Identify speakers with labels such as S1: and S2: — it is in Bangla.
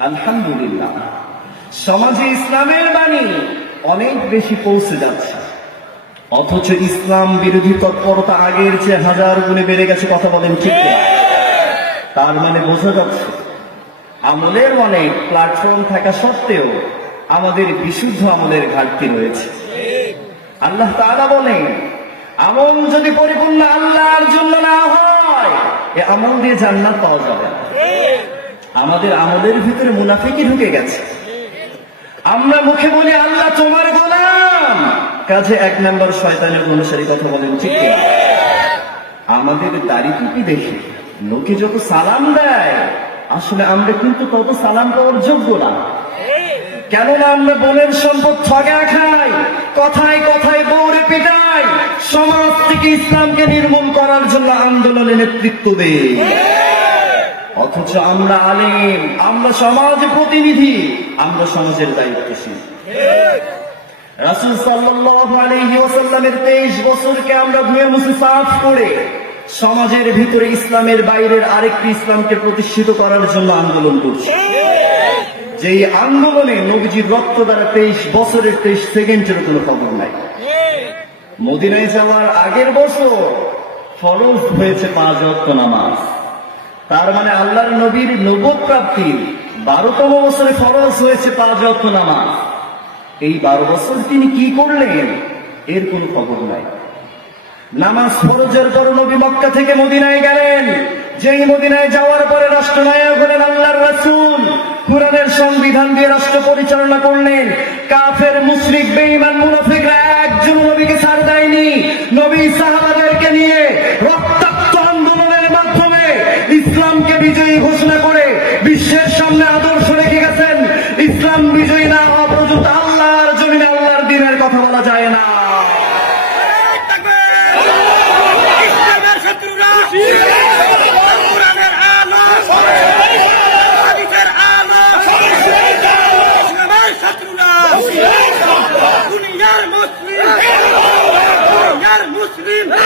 S1: আলহামদুলিল্লাহ। সমাজে ইসলামের বাণী অনেক বেশি পৌঁছে যাচ্ছে। অথচ ইসলাম বিরোধী তৎপরতা আগের চেয়ে হাজার গুণে বেড়ে গেছে, কথা বলেন ঠিক তার মানে বোঝা যাচ্ছে, আমলের অনেক প্ল্যাটফর্ম থাকা সত্ত্বেও আমাদের বিশুদ্ধ আমলের ঘাটতি রয়েছে। আল্লাহ তাআলা বলেন, আমল যদি পরিপূর্ণ আল্লাহর জন্য না হয়, এ আমল দিয়ে জান্নাত পাওয়া যাবে আমাদের আমলের ভিতরে মুনাফিকি ঢুকে গেছে। আমরা মুখে বলি, আল্লাহ তোমার গোলাম। কাজে এক নম্বর শয়তানের অনুসারী কথা বলেন, ঠিক আমাদের দাড়ি টুপি দেখে লোকে যত সালাম দেয়, আসলে আমরা কিন্তু তত সালাম পাওয়ার যোগ্য না। কেননা আমরা বোনের সম্পদ ঠগা খাই, কথায় কথায় বৌরে পেটাই, সমাজ থেকে ইসলামকে নির্মূল করার জন্য আন্দোলনে নেতৃত্ব দেই। অথচ আমরা আলেম, আমরা সমাজ প্রতিনিধি, আমরা সমাজের দায়িত্বশীল। রাসূল ওয়াসাল্লামের 23 বছরকে আমরা ধুয়ে মুছে সাফ করে সমাজের ভিতরে ইসলামের বাইরের আরেকটি ইসলামকে প্রতিষ্ঠিত করার জন্য আন্দোলন করছি। যেই আন্দোলনে নবীজির রক্ত দ্বারা 23 বছরের 23 সেকেন্ডের কোনো খবর নাই। মদিনায় যাওয়ার আগের বছর ফরজ হয়েছে পাঁচ রক্ত নামাজ। তার মানে আল্লাহর নবীর নবদ প্রাপ্তির বারোতম বছরে ফরজ হয়েছে পাঁচ ওয়াক্ত নামাজ। এই বারো বছর তিনি কি করলেন? এর কোনো খবর নাই। নামাজ ফরজের পর নবী মক্কা থেকে মদিনায় গেলেন। যেই মদিনায় যাওয়ার পরে রাষ্ট্রনায়ক হলেন আল্লাহর রাসূল। কোরআনের সংবিধান দিয়ে রাষ্ট্র পরিচালনা করলেন। কাফের, মুশরিক, বেঈমান, মুনাফিকরা বিজয়ী ঘোষণা করে বিশ্বের সামনে আদর্শ রেখে গেছেন। ইসলাম বিজয়ী না হওয়া পর্যন্ত আল্লাহর জমিনে আল্লাহর দিনের কথা বলা যায় না।
S2: মুসলিম।